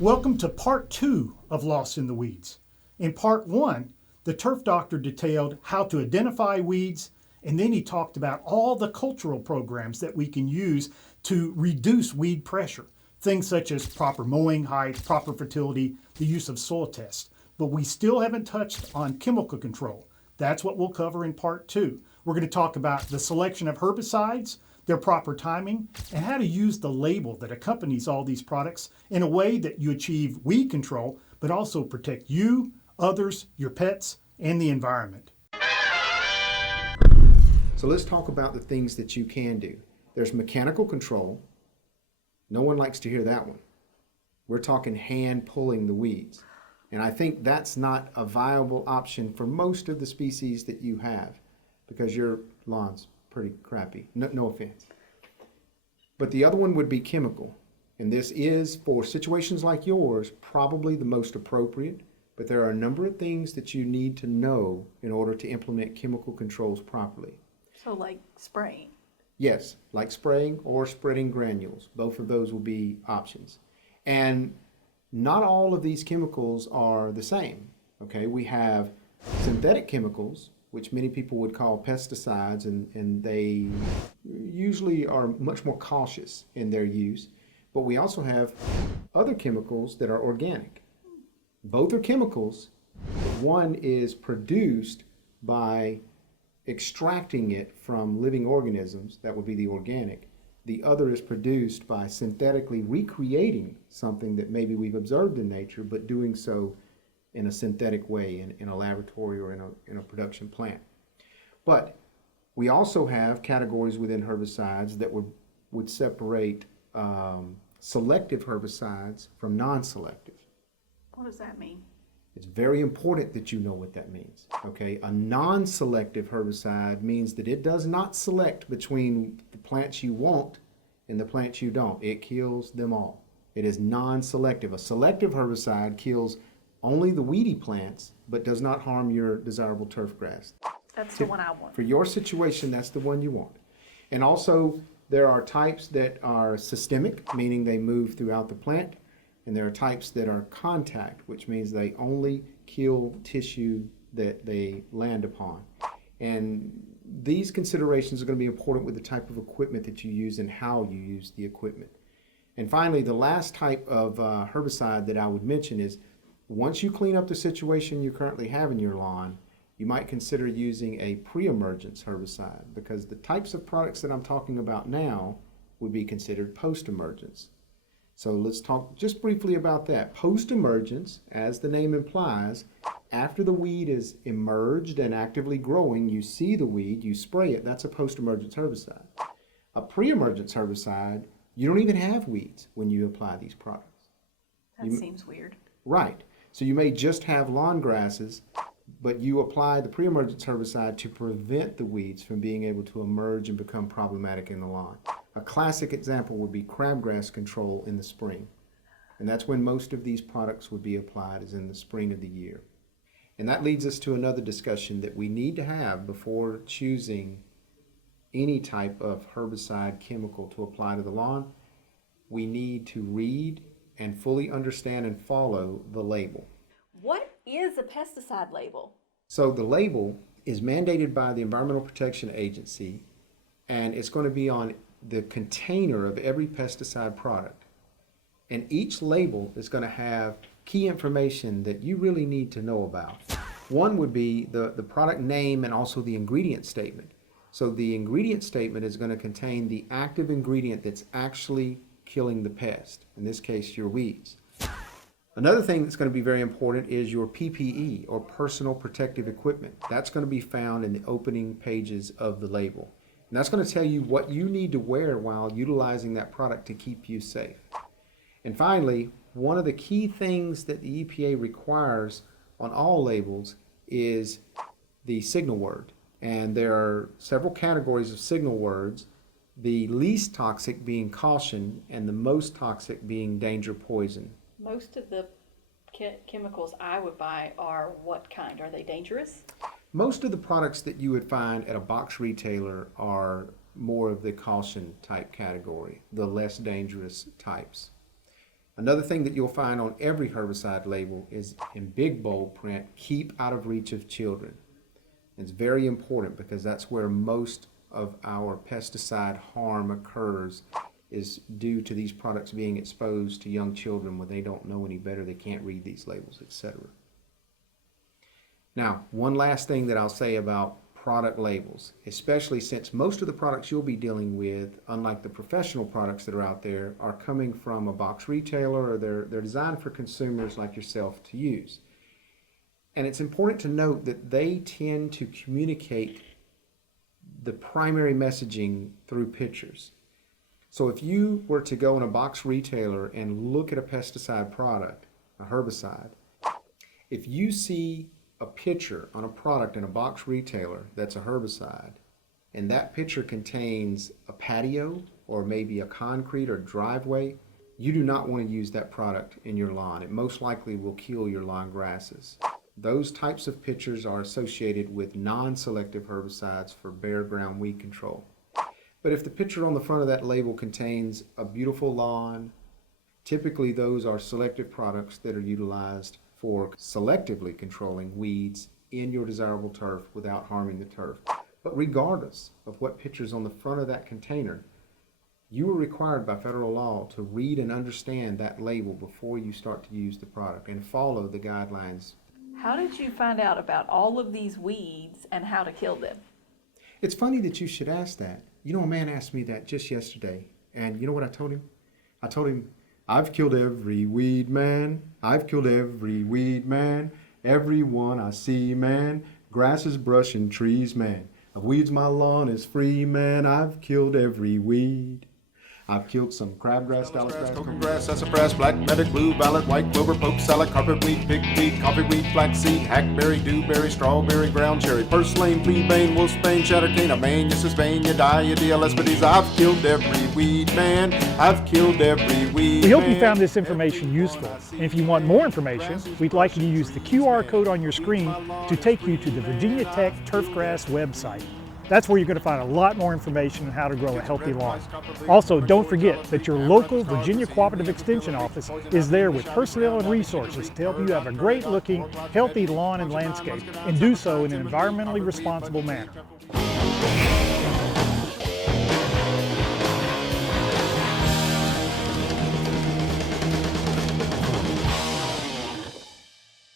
Welcome to part 2 of Lost in the Weeds. In part 1, the turf doctor detailed how to identify weeds, and then he talked about all the cultural programs that we can use to reduce weed pressure. Things such as proper mowing height, proper fertility, the use of soil tests. But we still haven't touched on chemical control. That's what we'll cover in part 2. We're going to talk about the selection of herbicides, their proper timing, and how to use the label that accompanies all these products in a way that you achieve weed control, but also protect you, others, your pets, and the environment. So let's talk about the things that you can do. There's mechanical control. No one likes to hear that one. We're talking hand pulling the weeds. And I think that's not a viable option for most of the species that you have because your lawn's pretty crappy. No offense. But the other one would be chemical. And this is, for situations like yours, probably the most appropriate. But there are a number of things that you need to know in order to implement chemical controls properly. So like spraying? Yes, like spraying or spreading granules. Both of those will be options. And not all of these chemicals are the same. Okay, we have synthetic chemicals, which many people would call pesticides, and they usually are much more cautious in their use. But we also have other chemicals that are organic. Both are chemicals, but one is produced by extracting it from living organisms, that would be the organic. The other is produced by synthetically recreating something that maybe we've observed in nature, but doing so in a synthetic way in a laboratory or in a production plant. But we also have categories within herbicides that would separate selective herbicides from non-selective. What does that mean? It's very important that you know what that means. Okay, a non-selective herbicide means that it does not select between the plants you want and the plants you don't. It kills them all. It is non-selective. A selective herbicide kills only the weedy plants, but does not harm your desirable turf grass. That's the one I want. For your situation, that's the one you want. And also, there are types that are systemic, meaning they move throughout the plant, and there are types that are contact, which means they only kill tissue that they land upon. And these considerations are going to be important with the type of equipment that you use and how you use the equipment. And finally, the last type of herbicide that I would mention is once you clean up the situation you currently have in your lawn, you might consider using a pre-emergence herbicide because the types of products that I'm talking about now would be considered post-emergence. So let's talk just briefly about that. Post-emergence, as the name implies, after the weed is emerged and actively growing, you see the weed, you spray it, that's a post-emergence herbicide. A pre-emergence herbicide, you don't even have weeds when you apply these products. That seems weird. Right. So you may just have lawn grasses, but you apply the pre-emergence herbicide to prevent the weeds from being able to emerge and become problematic in the lawn. A classic example would be crabgrass control in the spring. And that's when most of these products would be applied, is in the spring of the year. And that leads us to another discussion that we need to have before choosing any type of herbicide chemical to apply to the lawn. We need to read and fully understand and follow the label. What is a pesticide label? So the label is mandated by the Environmental Protection Agency, and it's going to be on the container of every pesticide product. And each label is going to have key information that you really need to know about. One would be the product name and also the ingredient statement. So the ingredient statement is going to contain the active ingredient that's actually killing the pest, in this case your weeds. Another thing that's going to be very important is your PPE, or personal protective equipment. That's going to be found in the opening pages of the label. And that's going to tell you what you need to wear while utilizing that product to keep you safe. And finally, one of the key things that the EPA requires on all labels is the signal word. And there are several categories of signal words, the least toxic being caution and the most toxic being danger, poison. Most of the chemicals I would buy are what kind? Are they dangerous? Most of the products that you would find at a box retailer are more of the caution type category, the less dangerous types. Another thing that you'll find on every herbicide label is in big bold print, keep out of reach of children. It's very important because that's where most of our pesticide harm occurs, is due to these products being exposed to young children when they don't know any better, they can't read these labels, etc. Now, one last thing that I'll say about product labels, especially since most of the products you'll be dealing with, unlike the professional products that are out there, are coming from a box retailer, or they're designed for consumers like yourself to use. And it's important to note that they tend to communicate the primary messaging through pictures. So if you were to go in a box retailer and look at a pesticide product, a herbicide, if you see a picture on a product in a box retailer that's a herbicide, and that picture contains a patio or maybe a concrete or driveway, you do not want to use that product in your lawn. It most likely will kill your lawn grasses. Those types of pictures are associated with non-selective herbicides for bare ground weed control. But if the picture on the front of that label contains a beautiful lawn, typically those are selective products that are utilized for selectively controlling weeds in your desirable turf without harming the turf. But regardless of what picture's on the front of that container, you are required by federal law to read and understand that label before you start to use the product and follow the guidelines. How did you find out about all of these weeds and how to kill them? It's funny that you should ask that. You know, a man asked me that just yesterday, and you know what I told him? I told him, I've killed every weed, man. I've killed every weed, man. Every one I see, man. Grasses, brush, and trees, man. I've weeds, my lawn is free, man. I've killed every weed. I've killed some crabgrass, Dallas grass, grass, sassafras, black medic, blue violet, white clover, poke salad, carpet weed, pigweed, coffee weed, flaxseed, hackberry, dewberry, strawberry, ground cherry, purslane, fleabane, wolfsbane, shattercane, amania, susbania, diadea, lespedeza. I've killed every weed, man. I've killed every weed. We hope you found this information useful. And if you want more information, we'd like you to use the QR code on your screen to take you to the Virginia Tech Turfgrass website. That's where you're going to find a lot more information on how to grow a healthy lawn. Also, don't forget that your local Virginia Cooperative Extension Office is there with personnel and resources to help you have a great looking, healthy lawn and landscape, and do so in an environmentally responsible manner.